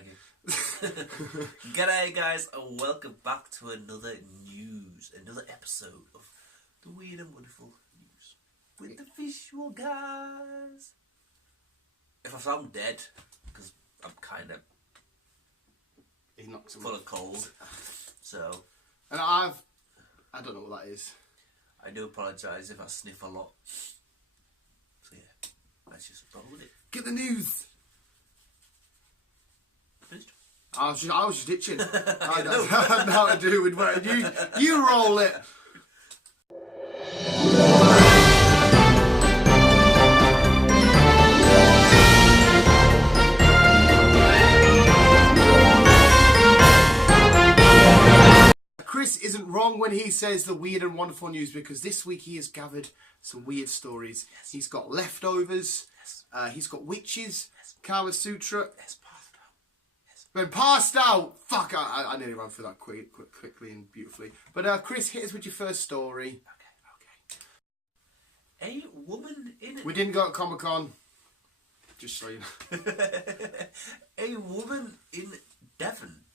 Thank you. G'day guys, and welcome back to another episode of the Weird and Wonderful News with the visual guys. If I sound dead, because I'm kind of full of cold, so. And I don't know what that is. I do apologise if I sniff a lot. So yeah, let's just roll with it. Get the news. Finished? I was just itching. I don't know how to do with what you roll it. Chris isn't wrong when he says the weird and wonderful news, because this week he has gathered some weird stories. Yes. He's got leftovers. Yes. He's got witches. Yes. Kama Sutra. Yes, passed out. Yes. Been passed out. Fuck! I nearly ran through that quickly and beautifully. But Chris, hit us with your first story. Okay. A woman in. We didn't go to Comic-Con. Just so you know. A woman in Devon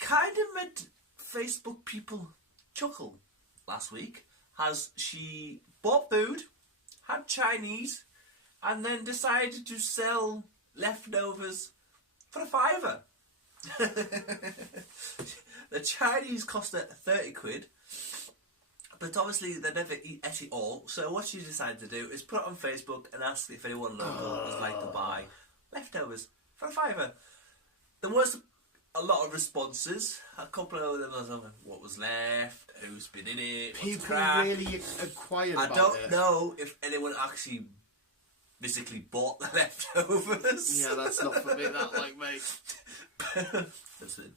kind of made Facebook people chuckle last week as she bought food, had Chinese, and then decided to sell leftovers for a £5. The Chinese cost her 30 quid, but obviously they never ate it all, so what she decided to do is put it on Facebook and ask if anyone local would like to buy leftovers for a £5. There was a lot of responses. A couple of them was like, what was left, who's been in it, people really inquired about it. I don't know if anyone actually physically bought the leftovers. Yeah, that's not for me, that, like, mate. That's it.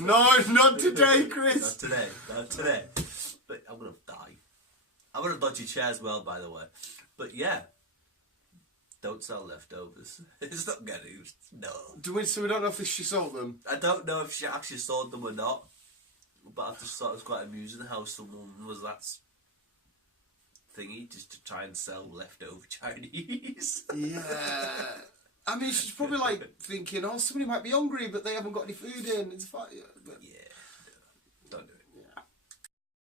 No, not today, Chris. Not today. But I'm going to die. I'm going to dodgy chair as well, by the way. But yeah. Don't sell leftovers. It's not getting used. No. So we don't know if she sold them? I don't know if she actually sold them or not. But I just thought it was quite amusing how someone was that thingy just to try and sell leftover Chinese. Yeah. I mean, she's probably like thinking, oh, somebody might be hungry, but they haven't got any food in. It's fine. But yeah. Don't do it. Yeah.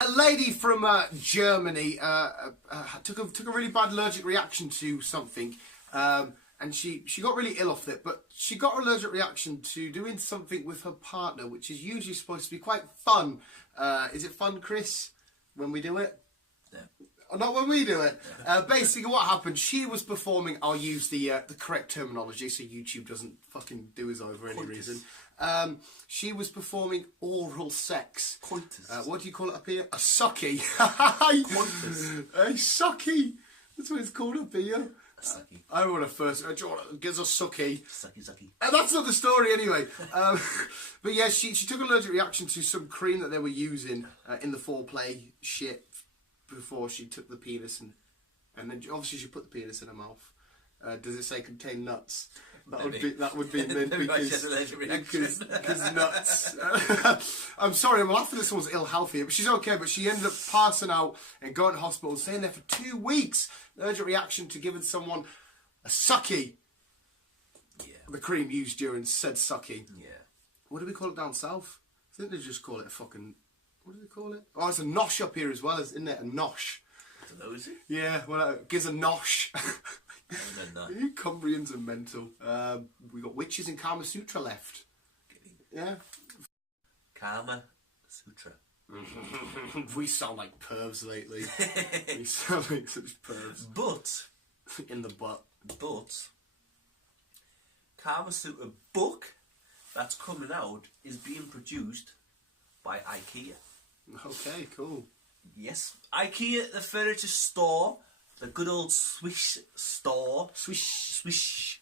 A lady from Germany took a really bad allergic reaction to something. And she got really ill off it, but she got an allergic reaction to doing something with her partner, which is usually supposed to be quite fun. Is it fun, Chris, when we do it? Yeah. Or not when we do it. Basically, what happened, she was performing, I'll use the correct terminology so YouTube doesn't fucking do us over any reason. She was performing oral sex. Coitus. What do you call it up here? A sucky. Coitus. A sucky. That's what it's called up here. Sucky. I want to first. Do you want to give us a sucky? Sucky. That's not the story anyway. But yeah, she took an allergic reaction to some cream that they were using in the foreplay shit before she took the penis and then obviously she put the penis in her mouth. Does it say contain nuts? That would be meant because nuts. I'm sorry, I'm laughing at someone's ill health here, but she's okay. But she ended up passing out and going to hospital, staying there for 2 weeks. Allergic reaction to giving someone a sucky. Yeah. The cream used during said sucky. Yeah. What do we call it down south? I think they just call it a fucking. What do they call it? Oh, it's a nosh up here as well, isn't it? A nosh. Oh, is it? Yeah. Well, gives a nosh. No. You Cumbrians are mental. We got witches and Kama Sutra left. Yeah. Kama Sutra. We sound like pervs lately. We sound like such pervs. But in the butt. But Kama Sutra book that's coming out is being produced by Ikea. Okay, cool. Yes, Ikea, the furniture store. The good old Swiss store. Swiss.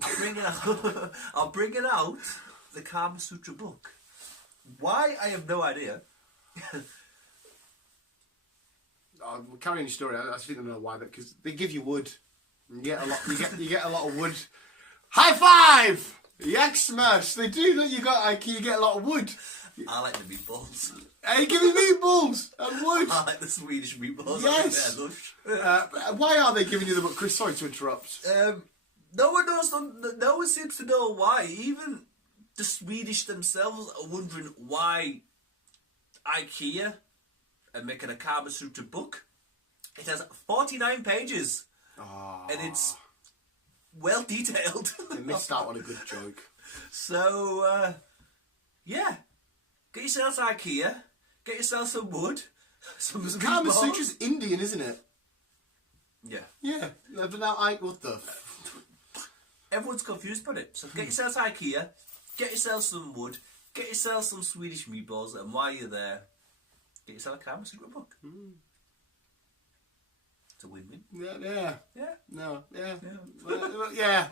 I'm bringing out the Kama Sutra book. Why? I have no idea. We're carrying your story. I think I know why. Because they give you wood. You get a lot. You get a lot of wood. High five! Xmas! They do. Don't you got IKEA? You get a lot of wood. I like the meatballs. Hey, give me meatballs and wood. I like the Swedish meatballs. Yes. Why are they giving you them? Chris, sorry to interrupt. No one knows. No one seems to know why. Even the Swedish themselves are wondering why Ikea are making a Kama Sutra book. It has 49 pages, and it's well detailed. They missed out on a good joke. So, yeah. Get yourself Ikea. Get yourself some wood. Some Kama meatballs. Sutra's Indian, isn't it? Yeah. Yeah. But now what the... Everyone's confused about it. So get yourself Ikea. Get yourself some wood. Get yourself some Swedish meatballs. And while you're there, get yourself a Kama Sutra book. It's a win-win. Yeah. Yeah. No. Yeah. Yeah.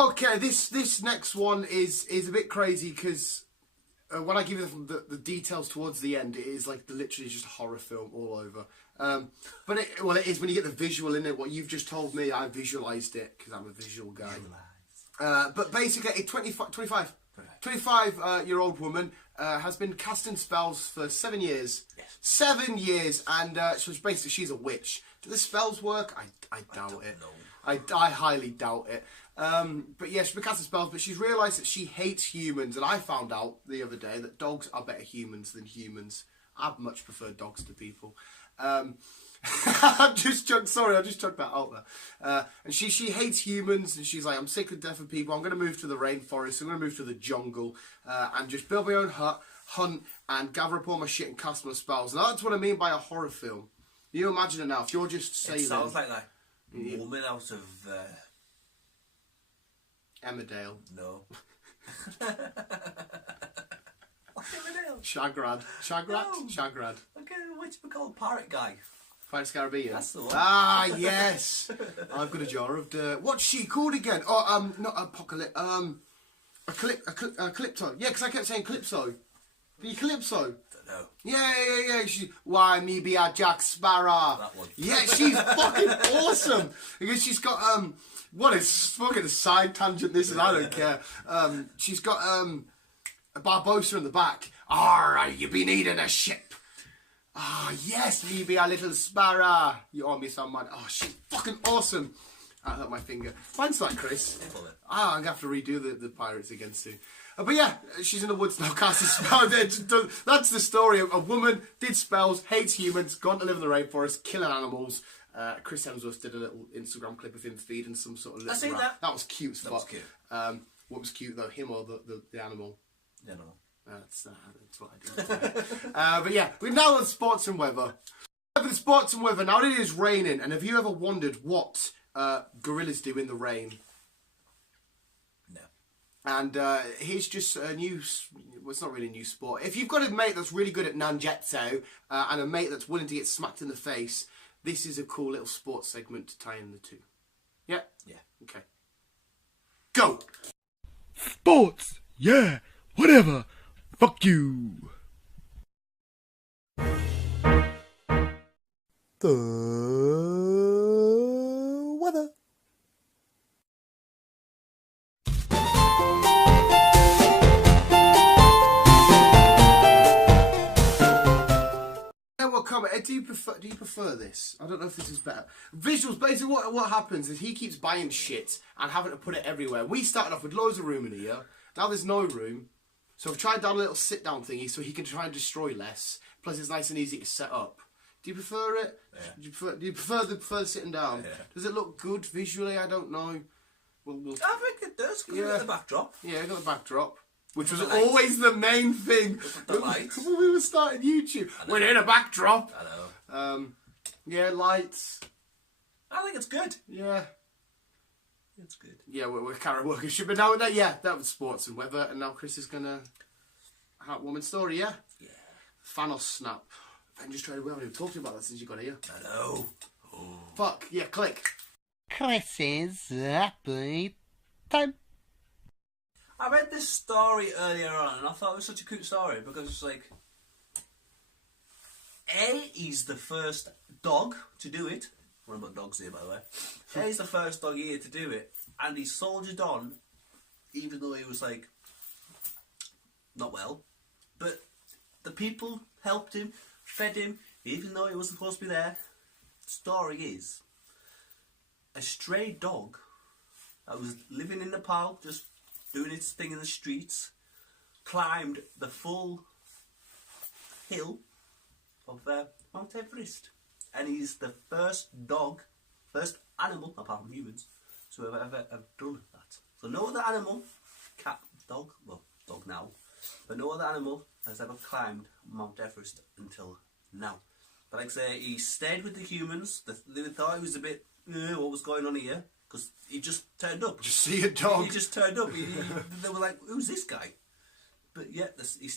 Okay, this next one is a bit crazy because when I give you the details towards the end, it is like literally just a horror film all over. But it is when you get the visual in it. What you've just told me, I visualised it because I'm a visual guy. But basically, a 25-year-old woman has been casting spells for 7 years. Yes. 7 years, and so basically she's a witch. Do the spells work? I doubt it. I highly doubt it. But yeah, she's been casting spells, but she's realised that she hates humans. And I found out the other day that dogs are better humans than humans. I'd much prefer dogs to people. I just chucked that out there. And she hates humans, and she's like, I'm sick of death of people. I'm going to move to the rainforest. I'm going to move to the jungle and just build my own hut, hunt, and gather up all my shit and cast my spells. And that's what I mean by a horror film. You imagine it now. If you're just saying... It sounds like that woman out of... Emmerdale. No. Emmerdale? Shagrad. No. Shagrad. Okay, what's it called? Pirate guy. Pirates of the Caribbean. That's the one. Ah, yes. I've got a jar of dirt. What's she called again? Oh, not Apocalypse. Calypso. Yeah, because I kept saying Calypso. The Calypso. No. Yeah. Why me be a Jack Sparrow? That one. Yeah, she's fucking awesome because she's got what is fucking a side tangent this is, I don't care. She's got a Barbosa in the back. Alright, you been eating a ship. Yes, me be a little sparrow. You owe me some money. She's fucking awesome. I hurt my finger. Thanks for that, Chris. I'm going to have to redo the pirates again soon. But yeah, she's in the woods now, casting spells. That's the story. A woman did spells, hates humans, gone to live in the rainforest, killing animals. Chris Hemsworth did a little Instagram clip of him feeding some sort of little I see rat. That was cute as fuck. Was cute. What was cute though, him or the animal? The animal. That's what I do. But yeah, we're now on sports and weather. For the sports and weather, now it is raining, and have you ever wondered what gorillas do in the rain? No. And here's just a new, well, it's not really a new sport. If you've got a mate that's really good at nanjutsu and a mate that's willing to get smacked in the face, this is a cool little sports segment to tie in the two. Yeah? Yeah. Okay. Go! Sports! Yeah! Whatever! Fuck you! The weather. Do you prefer this? I don't know if this is better. Visuals, basically what happens is he keeps buying shit and having to put it everywhere. We started off with loads of room in here. Now there's no room. So I've tried down a little sit down thingy so he can try and destroy less. Plus it's nice and easy to set up. Do you prefer it? Yeah. Do you prefer sitting down? Yeah. Does it look good visually? I don't know. I think it does, because it's the backdrop. Yeah, I got the backdrop. Which was The lights. always the main thing The lights. when we were starting YouTube. We need a backdrop. I know. Yeah, lights. I think it's good. Yeah. It's good. Yeah, we're carrot workers. But now, that was sports and weather, and now Chris is gonna heartwarming story, yeah? Yeah. Thanos snap. Avengers trailer, we haven't even talked about that since you got here. I know. Oh. Fuck, yeah, click. Chris's happy time. I read this story earlier on, and I thought it was such a cute story because it's like, he's the first dog to do it. What about dogs here, by the way? He's the first dog here to do it, and he soldiered on, even though he was like not well, But the people helped him, fed him, even though he wasn't supposed to be there. The story is, a stray dog that was living in Nepal, just doing its thing in the streets, climbed the full hill of Mount Everest. And he's the first animal, apart from humans, to have ever done that. So no other animal, cat, dog, well, dog now, but no other animal has ever climbed Mount Everest until now. But like I say, he stayed with the humans. They thought he was a bit, what was going on here? Because he just turned up. Just see a dog. He just turned up. They were like, who's this guy? But yeah, he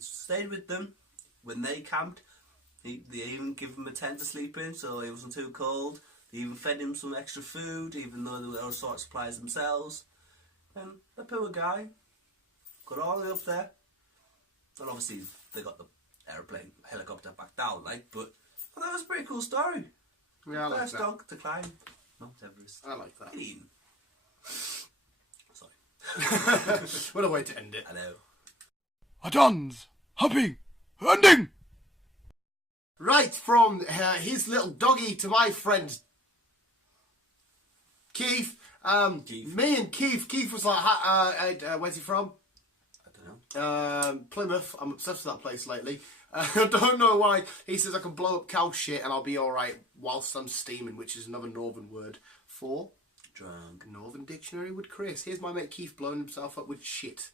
stayed with them when they camped. They even give him a tent to sleep in, so he wasn't too cold. They even fed him some extra food, even though they were all sort of supplies themselves. And the poor guy got all the way up there. And obviously they got the helicopter back down, but that was a pretty cool story. Yeah, I like First that. dog to climb Mount Everest. I like that. Sorry. What a way to end it. I know. Adans, hopping, ending. Right, from his little doggy to my friend Keith. Keith. Me and Keith was like, where's he from? I don't know. Plymouth. I'm obsessed with that place lately. I don't know why. He says I can blow up cow shit and I'll be alright whilst I'm steaming, which is another northern word for Drunk. Northern Dictionary with Chris. Here's my mate Keith blowing himself up with shit.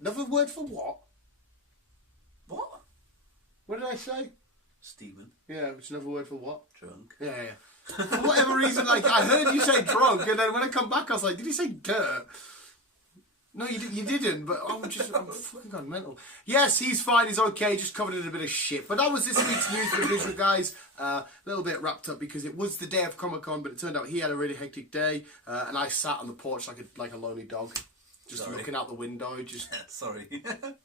Another word for what? What? What did I say? Stephen. Yeah, it's another word for what? Drunk. Yeah. For whatever reason, I heard you say drunk, and then when I come back, I was like, did you say dirt? No, you didn't, but I'm fucking gone mental. Yes, he's fine, he's okay, just covered in a bit of shit. But that was this week's news with visual guys. A little bit wrapped up because it was the day of Comic-Con, but it turned out he had a really hectic day, and I sat on the porch like a lonely dog. Just looking out the window, just... Sorry.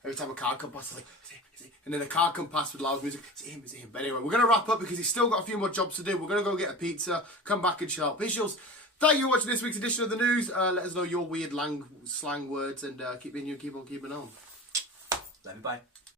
Every time a car come past, I was like, is it? And then a car come past with loud music, is it him? But anyway, we're going to wrap up because he's still got a few more jobs to do. We're going to go get a pizza, come back and chill out. Visuals, thank you for watching this week's edition of the news. Let us know your weird slang words and keep being you, keep on keeping on. Love you, bye.